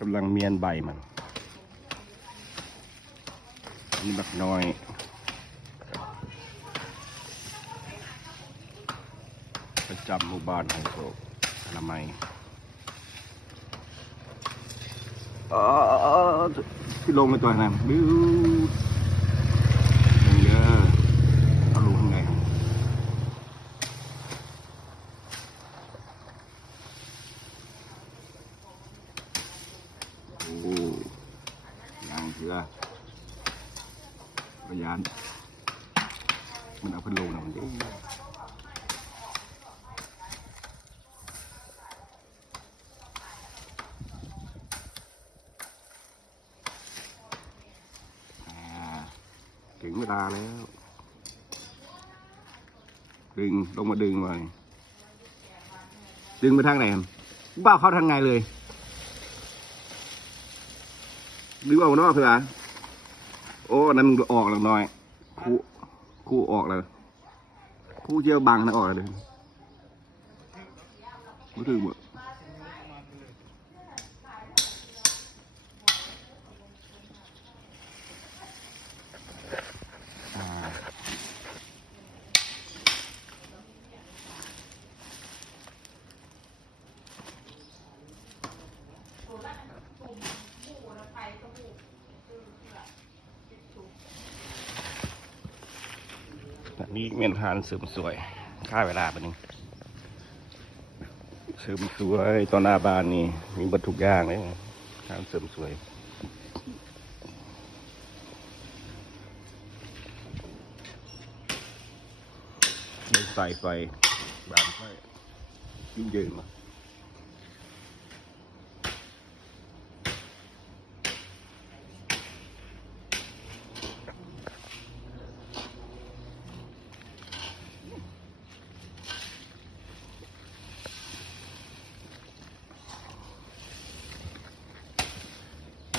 กำลังเมียนใบมันนี่บักน้อยประจำหมู่บ้านของโตละไมที่ลงไปตัวนั้นบิ้วเยอะเอาลงข้างในโอ้ยางเถื่อระยานมันเอาขึ้นลงนะมันดิถึงเวลาแล้วดึงลงมาดึงไปดึงไปทางไหนบ้าเข้าทางไงเลยดึงออกนอกเถอะโอ้นั่นออกแล้วน้อยคู่ออกแล้วคู่เจียวบังนะออกเลยไม่ถึงหมดนี่เมียนทานเสริมสวยค่าเวลาปะนี่เสริมสวยตอนหน้าบ้านนี่มีบรรทุกย่างเลยทานเสริมสวยได้ใส่ไฟบานไฟยิ่งเยินมา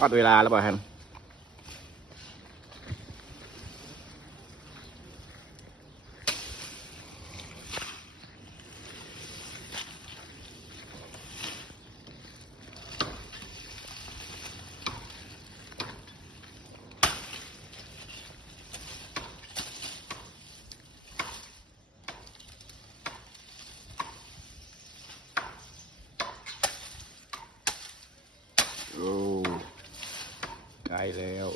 พอดเวลาแล้วป่ะฮันโอ้ใกล้แล้ว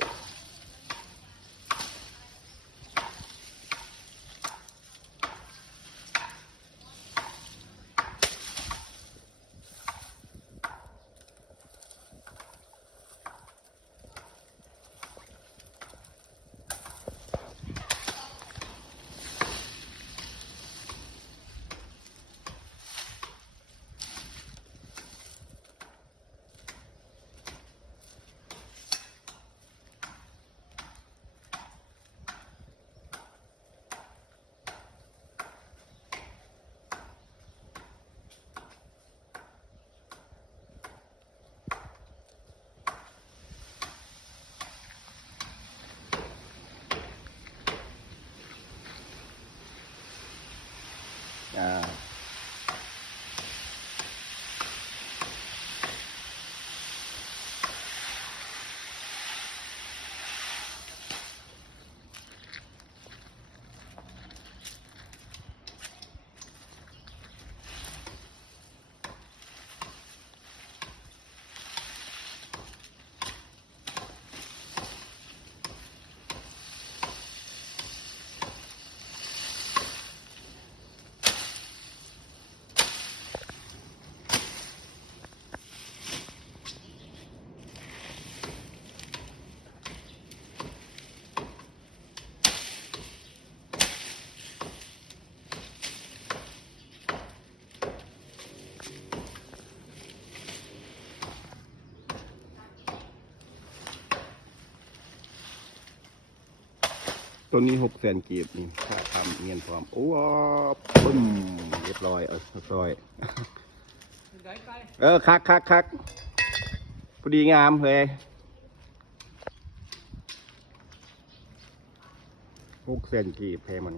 ตัวนี้600,000 กีบนี่ค่าทำเงินพร้อมโอ้ปึ้มเรียบร้อยซอยคักพอดีงามเลย600,000 กีบแพงมัน